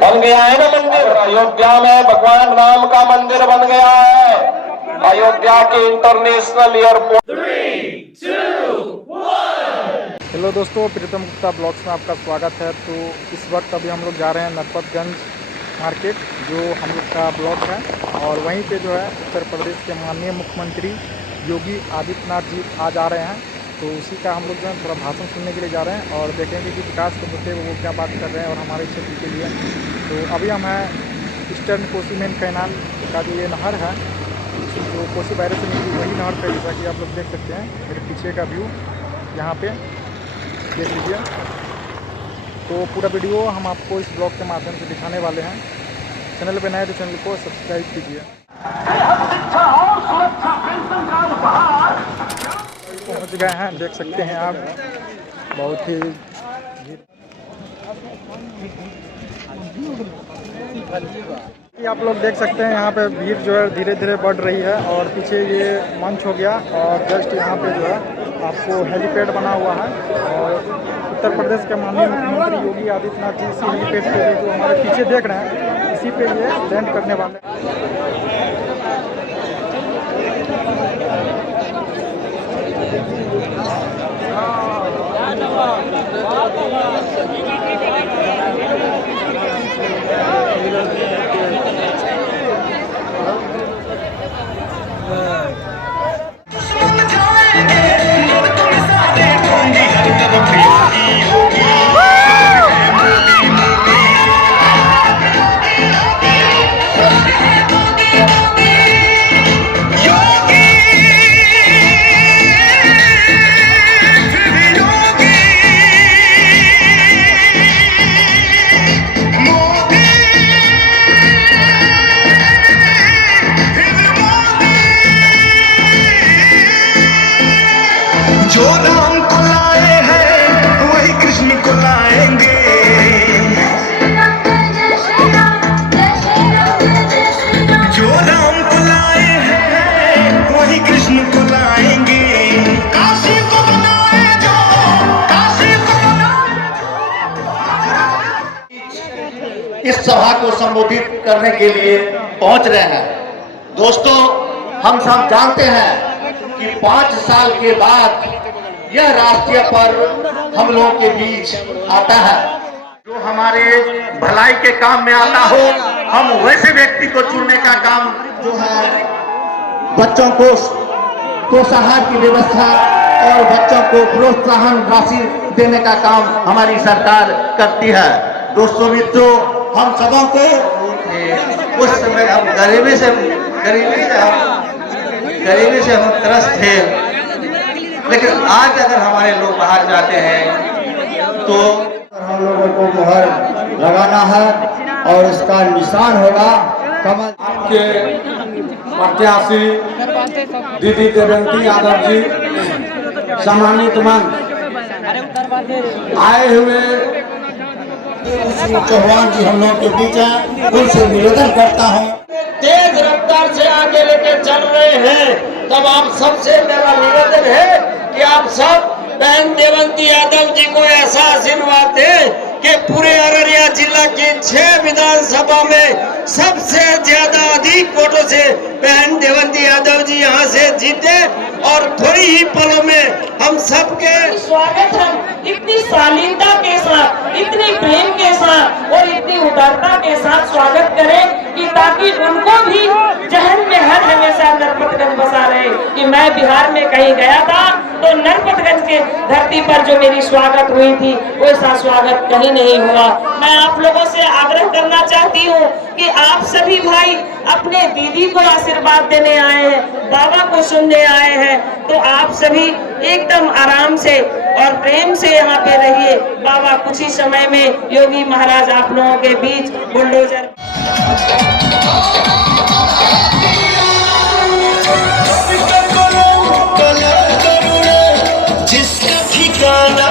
बन गया है ना मंदिर। अयोध्या में भगवान राम का मंदिर बन गया है। अयोध्या के इंटरनेशनल एयरपोर्ट। हेलो दोस्तों, प्रीतम गुप्ता ब्लॉग्स में आपका स्वागत है। तो इस वक्त अभी हम लोग जा रहे हैं नरपतगंज मार्केट, जो हम लोग का ब्लॉक है। और वहीं पे जो है उत्तर प्रदेश के माननीय मुख्यमंत्री योगी आदित्यनाथ जी आज आ रहे हैं। तो उसी का हम लोग जो है थोड़ा भाषण सुनने के लिए जा रहे हैं और देखेंगे कि विकास के मुद्दे वो क्या बात कर रहे हैं और हमारे क्षेत्र के लिए। तो अभी हम हैं ईस्टर्न कोसी मेन कैनाल का जो ये नहर है, जो कोसी बैरे से निकली वही नहर पे, जैसा कि आप लोग देख सकते हैं मेरे पीछे का व्यू यहाँ पे देख लीजिए। तो पूरा वीडियो हम आपको इस ब्लॉग के माध्यम से दिखाने वाले हैं। चैनल पे नए तो चैनल को सब्सक्राइब कीजिए। पहुंच गए हैं, देख सकते हैं आप, बहुत ही आप लोग देख सकते हैं यहाँ पे भीड़ जो है धीरे धीरे बढ़ रही है। और पीछे ये मंच हो गया और जस्ट यहाँ पे जो है आपको हेलीपैड बना हुआ है। और उत्तर प्रदेश के माननीय मुख्यमंत्री योगी आदित्यनाथ जी इसी हेलीपैड पे जो हमारे पीछे देख रहे हैं, इसी पे ये लैंड करने वाले हैं। जो राम को लाए हैं वही कृष्ण को लाएंगे। जो राम को लाए हैं वही कृष्ण को लाएंगे। काशी को बनाए जो काशी को बनाए। इस सभा को संबोधित करने के लिए पहुंच रहे हैं। दोस्तों, हम सब जानते हैं कि 5 साल के बाद यह राष्ट्रीय पर्व हम लोगों के बीच आता है। जो हमारे भलाई के काम में आता हो, हम वैसे व्यक्ति को चुनने का काम जो है बच्चों को पोषाहार की व्यवस्था और बच्चों को प्रोत्साहन राशि देने का काम हमारी सरकार करती है। दोस्तों मित्रों, हम सबों को उस समय हम गरीबी से हम त्रस्त थे, लेकिन आज अगर हमारे लोग बाहर जाते हैं तो हम लोगों को मुहर लगाना है और इसका निशान होगा कमल। आपके प्रत्याशी दीदी देवंती यादव जी, सम्मानित मंच आए हुए चौहान जी हम लोग के बीच है, उनसे निवेदन करता हूँ तेज रफ्तार से आगे लेके चल रहे हैं। तब आप सबसे मेरा निवेदन है कि आप सब बहन देवंती यादव जी को ऐसा आशीर्वाद दें कि पूरे अररिया जिला के 6 विधानसभा में सबसे ज्यादा अधिक वोटों से बहन देवंती यादव जी यहां से जीते और थोड़ी ही पलों में हम सबके स्वागत हम इतनी शालीनता के साथ, इतनी प्रेम के साथ और इतनी उदारता के साथ स्वागत करें कि ताकि उनको भी जहन में हर हमेशा नरपतगंज बसा रहे कि मैं बिहार में कहीं गया था तो नरपतगंज के धरती पर जो मेरी स्वागत हुई थी वैसा स्वागत कहीं नहीं हुआ। मैं आप लोगों से आग्रह करना चाहती हूँ कि आप सभी भाई अपने दीदी को आशीर्वाद देने आए हैं, बाबा को सुनने आए हैं, तो आप सभी एकदम आराम से और प्रेम से यहाँ पे रहिए। बाबा कुछ ही समय में योगी महाराज आप लोगों के बीच बुलडोजर जिसका ठिकाना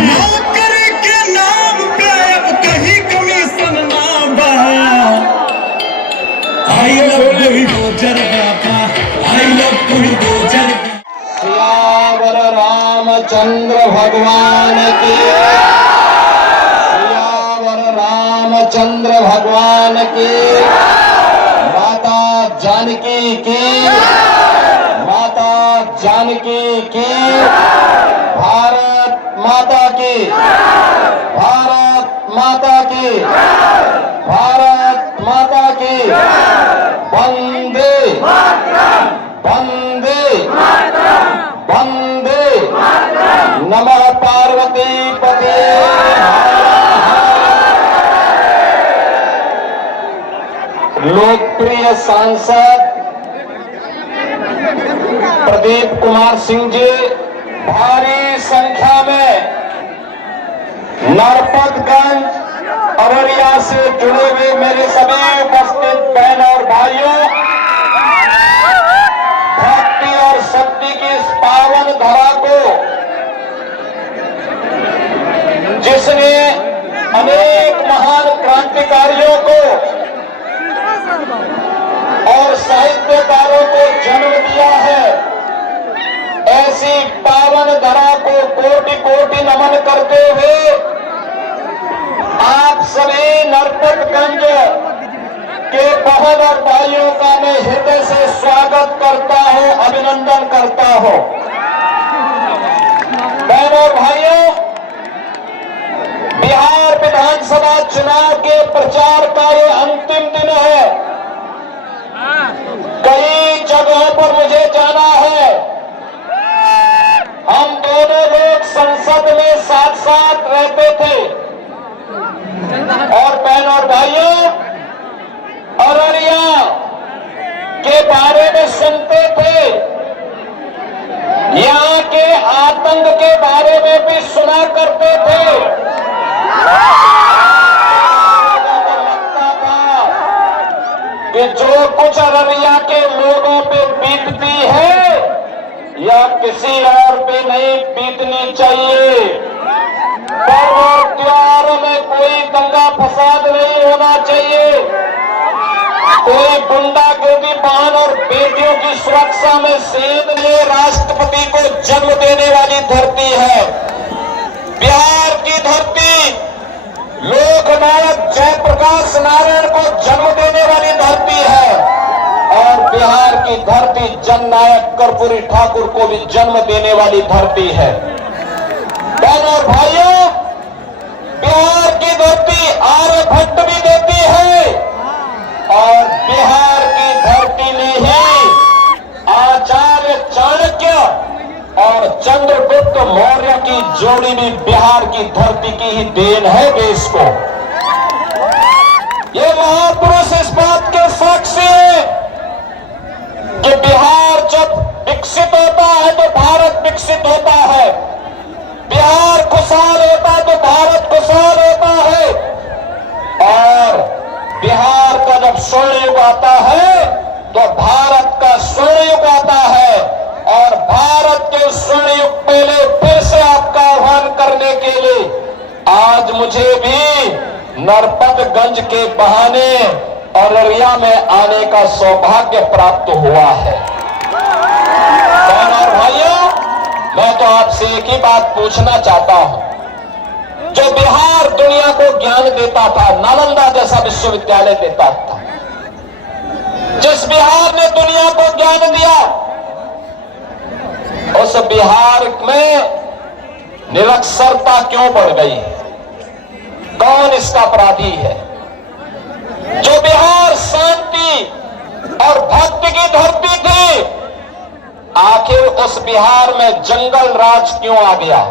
नौकर के नाम पे अब कहीं कमीशन ना बढ़ा। आई लव बुलडोजर बाबा, I love bulldozer. Siyavar Ramchandra भगवान की, सियावर रामचंद्र भगवान की, माता जानकी की, माता जानकी की, भारत माता की, भारत माता की, भारत माता की, वंदे वंदे वंदे, नमः पार्वती पते। लोकप्रिय सांसद प्रदीप कुमार सिंह जी, भारी संख्या में नरपतगंज अररिया से जुड़े हुए मेरे सभी उपस्थित बहन और भाइयों, भक्ति और शक्ति की इस पावन धरा को जिसने अनेक महान क्रांतिकारियों को और साहित्यकारों को जन्म दिया है, ऐसी पावन धरा को कोटि कोटि नमन करते हुए आप सभी नरपतगंज के बहन और भाइयों का मैं हृदय से स्वागत करता हूं, अभिनंदन करता हूं। बहन और भाइयों, बिहार विधानसभा चुनाव के प्रचार का ये अंतिम दिन है। कई जगहों पर मुझे जाना है। हम दोनों लोग संसद में साथ साथ रहते थे और बहन और भाइयों, अररिया के बारे में सुनते थे, यहाँ के आतंक के बारे में भी सुना करते थे। लगता था कि जो कुछ अररिया के लोगों पे बीतती है या किसी और पे नहीं बीतनी चाहिए। पर्व और त्योहारों में कोई दंगा फसाद नहीं होना चाहिए, कोई गुंडागर्दी, बहन और बेटियों की सुरक्षा में सेंध में राष्ट्रपति को जन्म देने वाली धरती है। बिहार की धरती लोकनायक जयप्रकाश नारायण को जन्म देने वाली धरती है और बिहार की धरती जननायक कर्पूरी ठाकुर को भी जन्म देने वाली धरती है। बहनों और भाइयों, बिहार की धरती आर्यभट्ट भी देती है और बिहार की धरती ने ही आचार्य चाणक्य और चंद्रगुप्त मौर्य की जोड़ी भी बिहार की धरती की ही देन है देश को। ये महापुरुष इस बात के साक्षी है कि बिहार जब विकसित होता है तो भारत विकसित होता है, बिहार खुशहाल होता है तो भारत खुशहाल होता है और बिहार का जब स्वर्ण युग आता है तो भारत का स्वर्ण युग आता है। और भारत के स्वर्ण युग पहले फिर से आपका आह्वान करने के लिए आज मुझे भी नरपतगंज के बहाने अररिया में आने का सौभाग्य प्राप्त हुआ है। और भाइयों, मैं तो आपसे एक ही बात पूछना चाहता हूं। जो बिहार दुनिया को ज्ञान देता था, नालंदा जैसा विश्वविद्यालय देता था, जिस बिहार ने दुनिया को ज्ञान दिया, उस बिहार में निरक्षरता क्यों बढ़ गई? कौन इसका अपराधी है? जो बिहार शांति और भक्ति की धरती थी, आखिर उस बिहार में जंगल राज क्यों आ गया?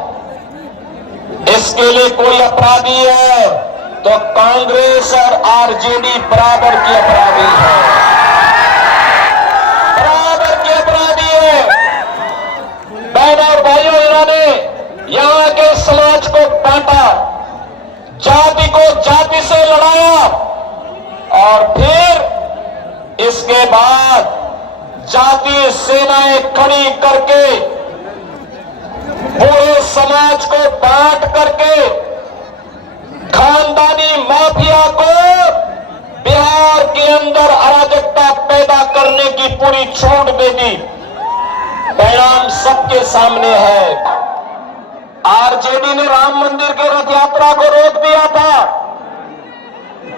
इसके लिए कोई अपराधी है तो कांग्रेस और आरजेडी बराबर की अपराधी है, बराबर की अपराधी है। बहनों और भाइयों, इन्होंने यहाँ के समाज को बांटा, जाति को जाति से लड़ाया और फिर इस इसके बाद जातीय सेनाएं खड़ी करके पूरे समाज को बांट करके खानदानी माफिया को बिहार के अंदर अराजकता पैदा करने की पूरी छूट दे दी। परिणाम सबके सामने है। आरजेडी ने राम मंदिर की रथ यात्रा को रोक दिया था।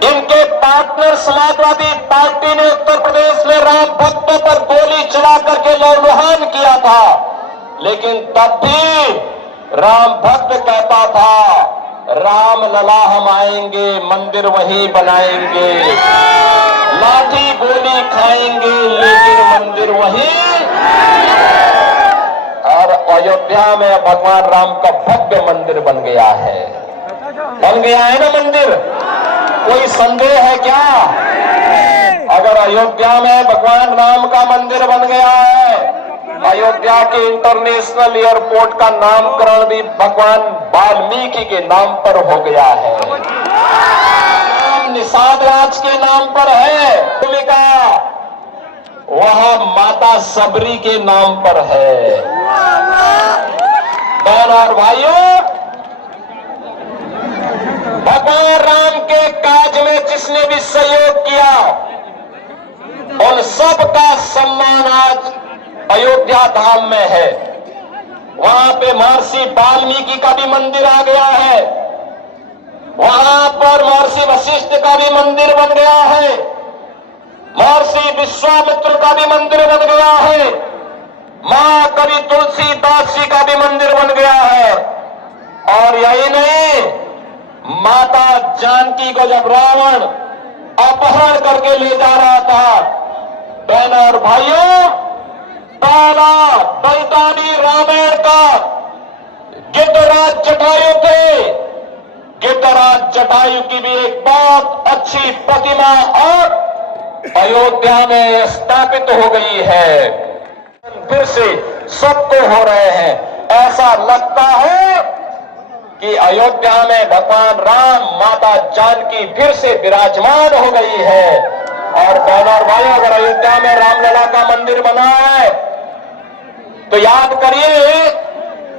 इनके पार्टनर समाजवादी पार्टी ने उत्तर प्रदेश में राम भक्तों पर गोली चला करके लौलुहान किया था, लेकिन तब भी राम भक्त कहता था राम लला हम आएंगे, मंदिर वहीं बनाएंगे, लाठी गोली खाएंगे लेकिन मंदिर वहीं। और अयोध्या में भगवान राम का भव्य मंदिर बन गया है। बन गया है ना मंदिर? कोई संदेह है क्या? अगर अयोध्या में भगवान राम का मंदिर बन गया है, अयोध्या के इंटरनेशनल एयरपोर्ट का नामकरण भी भगवान वाल्मीकि के नाम पर हो गया है। निषाद राज के नाम पर है भूमिका, वह माता सबरी के नाम पर है। बहन और भाइयों, भगवान राम के काज में जिसने भी सहयोग किया उन सब का सम्मान आज अयोध्या धाम में है। वहां पे महर्षि वाल्मीकि का भी मंदिर आ गया है, वहां पर महर्षि वशिष्ठ का भी मंदिर बन गया है, महर्षि विश्वामित्र का भी मंदिर बन गया है, मां कवि तुलसीदास जी का भी मंदिर बन गया है। और यही नहीं, माता जानकी को जब रावण अपहरण करके ले जा रहा था, बहनों और भाइयों, पहला बलिदानी रामायण का गिद्धराज जटायु थे। गिद्धराज जटायु की भी एक बहुत अच्छी प्रतिमा और अयोध्या में स्थापित हो गई है। फिर से सबको हो रहे हैं। ऐसा लगता है कि अयोध्या में भगवान राम, माता जानकी फिर से विराजमान हो गई है। और बहनों और भाइयों, अगर अयोध्या में रामलला का मंदिर बना है तो याद करिए,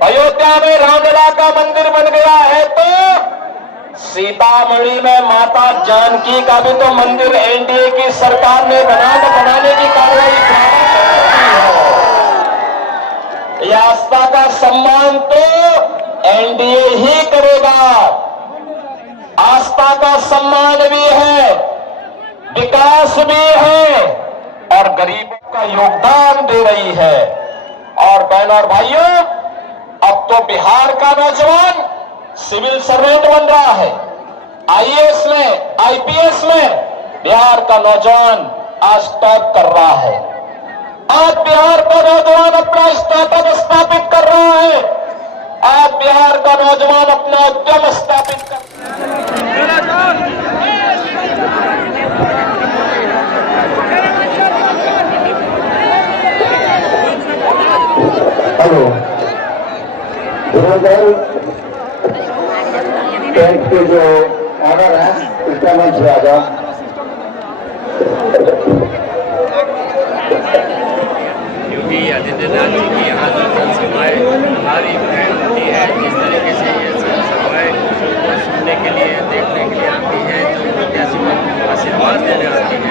अयोध्या में रामलला का मंदिर बन गया है तो सीतामढ़ी में माता जानकी का भी तो मंदिर एनडीए की सरकार ने बनाने की कार्रवाई की है। यह आस्था का सम्मान तो एनडीए ही करेगा। आस्था का सम्मान भी है, विकास भी है और गरीबों का योगदान दे रही है। और बहनों और भाइयों, अब तो बिहार का नौजवान सिविल सर्वेंट बन रहा है। आईएएस में, आईपीएस में बिहार का नौजवान आज टॉप कर रहा है। आज बिहार का नौजवान अपना स्टार्टअप स्थापित कर रहा है। आज बिहार का नौजवान अपना उद्यम स्थापित कर हेलो, टेंट के जो ऑनर है उसका मंच से आ जाओ। योगी आदित्यनाथ जी की यहाँ की जनसभाएं हमारी भीड़ होती है। जिस तरीके से ये जनसभाएं को सुनने के लिए, देखने के लिए आती है, जो प्रत्याशी को आशीर्वाद देने आती है,